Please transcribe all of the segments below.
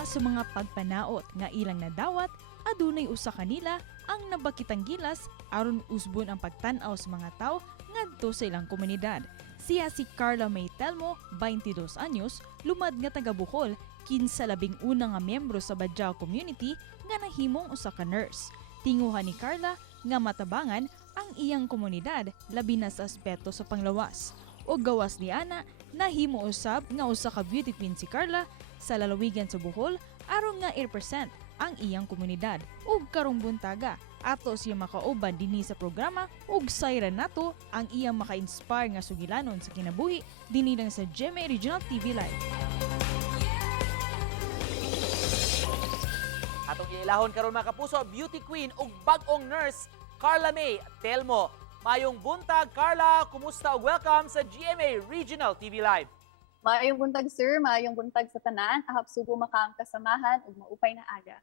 Lawa sa mga pagpanaot nga ilang nadawat, adunay usa kanila ang nabakitang gilas aron usbon ang pagtan-aw sa mga tao ngadto sa ilang komunidad. Siya si Carla May Telmo, 22 anyos, lumad nga taga Bohol, 15 nga miyembro sa Badjao community nga nahimong usa ka nurse. Tinguhan ni Carla nga matabangan ang iyang komunidad labi na sa aspeto sa panglawas. O gawas ni ana, nahimo usab nga usa ka beauty queen si Carla sa lalawigan sa Bohol aron nga i-represent ang iyang komunidad. Ug karong buntaga, ato siya makauban dinhi sa programa ug sayran nato ang iyang maka-inspire nga sugilanon sa kinabuhi dinhi lang sa GMA Regional TV Live. Atong ilahon karon mga kapuso, beauty queen ug bag-ong nurse Carla May Telmo. Mayong buntag, Carla, kumusta ug welcome sa GMA Regional TV Live. Maayong buntag, sir. Maayong buntag sa tanan. Ahap sugo makaang kasamahan ug maupay na aga.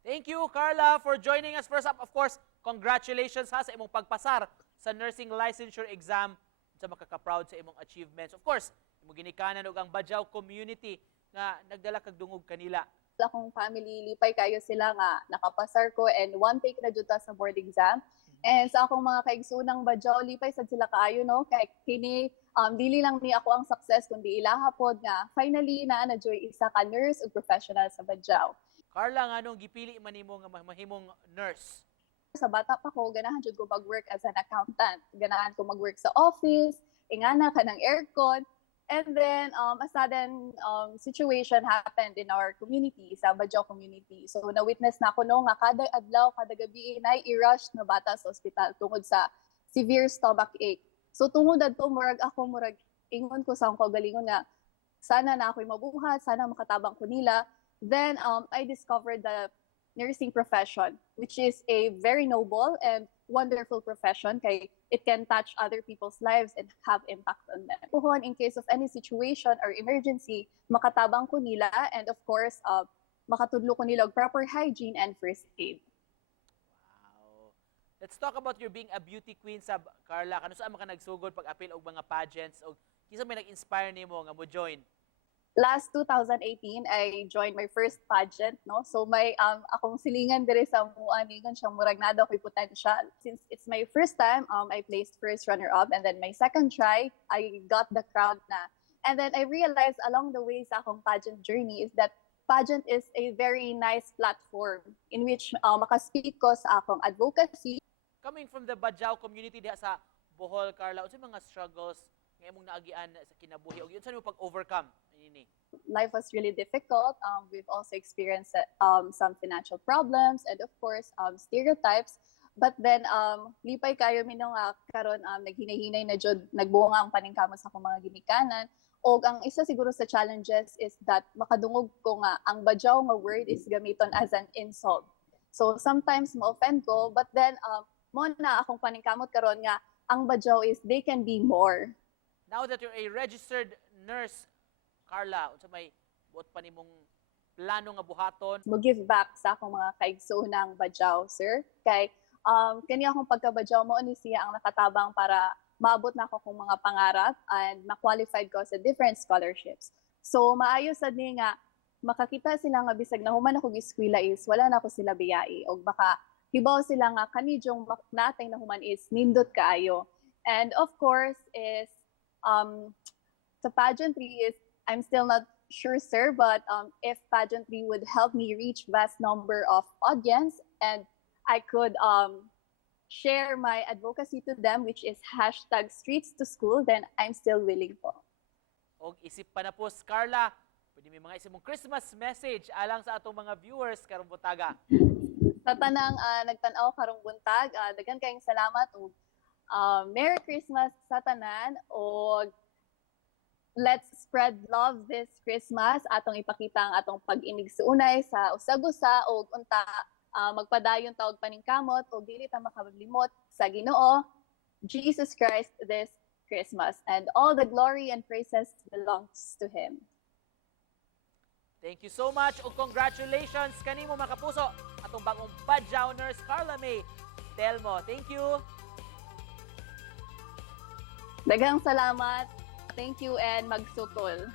Thank you, Carla, for joining us. First up, of course, congratulations ha sa imong pagpasar sa nursing licensure exam sa makaka-proud sa imong achievements. Of course, imong ginikanan ug ang Badjao community nga nagdala kag dungog kanila. Akong family, lipay kayo sila nga nakapasar ko and one take na jud ta sa board exam. And sa akong mga kaigsunang Badjao, lipay sad sila kaayo no kay kini dili lang ni ako ang success kundi ilaha pod nga finally na joy isa ka nurse ug professional sa Badjao. Carla, nganong gipili man nimo nga mahimong nurse? Sa bata pa ko ganahan jud ko mag-work as an accountant. Ganahan ko mag-work sa office, ingana ka ng aircon. And then, a sudden situation happened in our community, sa Badjao community. So, na-witness na ako no, nga kada adlaw, kada gabi, i-rush na bata sa ospital tungod sa severe stomach ache. So, tungod adto murag ingon ko sa akong kagalingon nga, sana na ako'y mabuhat, sana makatabang ko nila. Then, I discovered the nursing profession, which is a very noble and wonderful profession kay it can touch other people's lives and have impact on them. Kuhon, in case of any situation or emergency, makatabang ko nila and of course, makatudlo ko nila og proper hygiene and first aid. Wow. Let's talk about your being a beauty queen sa Carla. Kano saan maka nagsugod pag-apil og mga pageants o kinsa may nag-inspire nimo nga mo join? Last 2018, I joined my first pageant, no? So may akong silingan dire sa muaningon siyang murag na daw ko'y potential. Since it's my first time, I placed first runner-up and then my second try, I got the crown na. And then I realized along the way sa akong pageant journey is that pageant is a very nice platform in which makaspeak ko sa akong advocacy. Coming from the Badjao community diha sa Bohol, Carla, unsay mga struggles nga imong naagian sa kinabuhi ug unsa nimo pag-overcome ini? Life was really difficult. We've also experienced some financial problems and of course stereotypes. But then lipay kayo minong karon naghinay-hinay na jud nagbunga ang paningkamot sa akong mga ginikanan. Og ang isa siguro sa challenges is that makadungog ko nga ang Badjao nga word is gamiton as an insult. So sometimes ma-offend ko, but then mo na akong paningkamot karon nga ang Badjao is they can be more. Now that you're a registered nurse, Carla, unsa may buot pa nimong plano nga buhaton? Mo give back sa akong mga kaigsoonang Badjao, sir. Kay kani akong pagka-Badjao mo ni siya ang nakatabang para maabot na ako kong mga pangarap and ma-qualified ko sa different scholarships. So maayo sad ni nga makakita sila nga bisag na human ako giskwela is wala na ako sila biyai og baka hibaw sila nga kanijong natay na human is nindot kaayo. And of course is sa pageantry is I'm still not sure, sir, but if pageantry would help me reach vast number of audience and I could share my advocacy to them, which is #streets2school, then I'm still willing po. Og isip pa na po, Carla, pwede may mga isimong Christmas message alang sa atong mga viewers karong butaga. Sa tanang nagtanaw karong buntag, daghan kayong salamat ug Merry Christmas sa tanan og let's spread love this Christmas. Atong ipakita ang atong pag-inig sa unay sa usag-usa o unta magpadayon ta og paningkamot o dili ta makablimot sa Ginoo Jesus Christ this Christmas, and all the glory and praises belongs to Him. Thank you so much ug congratulations kanimo mga kapuso atong bagong Badjao nurse Carla May Telmo. Thank you. Daghang salamat. Thank you and magsukol.